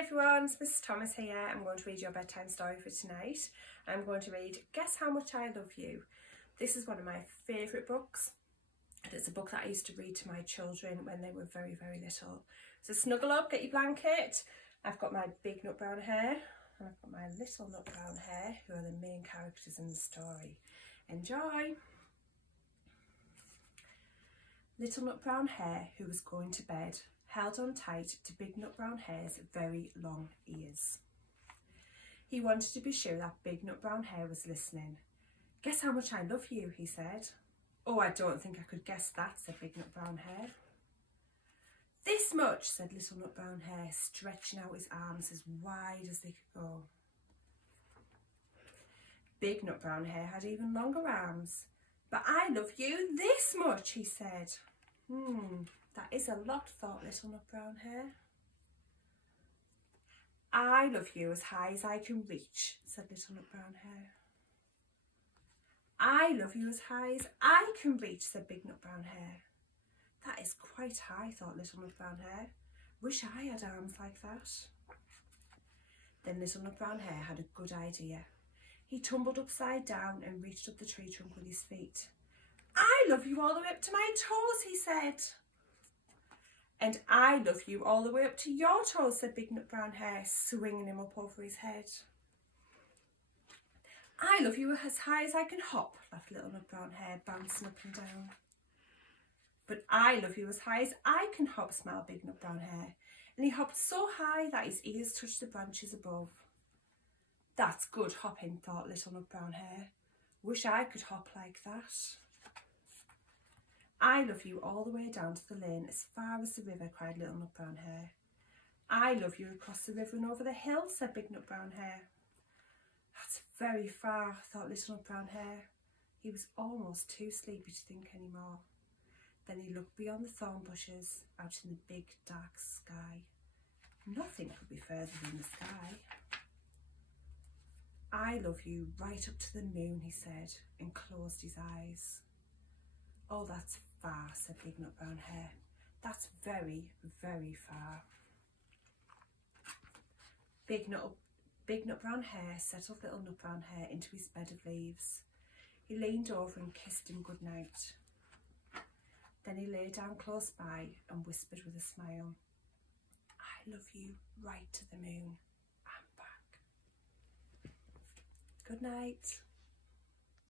everyone, it's Mrs. Thomas here. I'm going to read your bedtime story for tonight. I'm going to read Guess How Much I Love You. This is one of my favourite books. And it's a book that I used to read to my children when they were very, very little. So snuggle up, get your blanket. I've got my big nut brown hare and I've got my little nut brown hare, who are the main characters in the story. Enjoy! Little nut brown hare, who was going to bed, held on tight to Big Nut Brown Hare's very long ears. He wanted to be sure that Big Nut Brown Hare was listening. "Guess how much I love you," he said. "Oh, I don't think I could guess that," said Big Nut Brown Hare. "This much," said Little Nut Brown Hare, stretching out his arms as wide as they could go. Big Nut Brown Hare had even longer arms. "But I love you this much," he said. That is a lot, thought Little Nut Brown Hare. "I love you as high as I can reach," said Little Nut Brown Hare. "I love you as high as I can reach," said Big Nut Brown Hare. That is quite high, thought Little Nut Brown Hare. Wish I had arms like that. Then Little Nut Brown Hare had a good idea. He tumbled upside down and reached up the tree trunk with his feet. "I love you all the way up to my toes," he said. "And I love you all the way up to your toes," said Big Nut Brown Hare, swinging him up over his head. "I love you as high as I can hop," laughed Little Nut Brown Hare, bouncing up and down. "But I love you as high as I can hop," smiled Big Nut Brown Hare, and he hopped so high that his ears touched the branches above. "That's good hopping," thought Little Nut Brown Hare. "Wish I could hop like that." "I love you all the way down to the lane as far as the river," cried Little Nut Brown Hare. "I love you across the river and over the hill," said Big Nut Brown Hare. "That's very far," thought Little Nut Brown Hare. He was almost too sleepy to think any more. Then he looked beyond the thorn bushes out in the big dark sky. Nothing could be further than the sky. "I love you right up to the moon," he said, and closed his eyes. "Oh, that's far," said Big Nut Brown Hare. "That's very, very far." Big Nut Brown Hare settled Little Nut Brown Hare into his bed of leaves. He leaned over and kissed him good night. Then he lay down close by and whispered with a smile, "I love you right to the moon and back." Good night.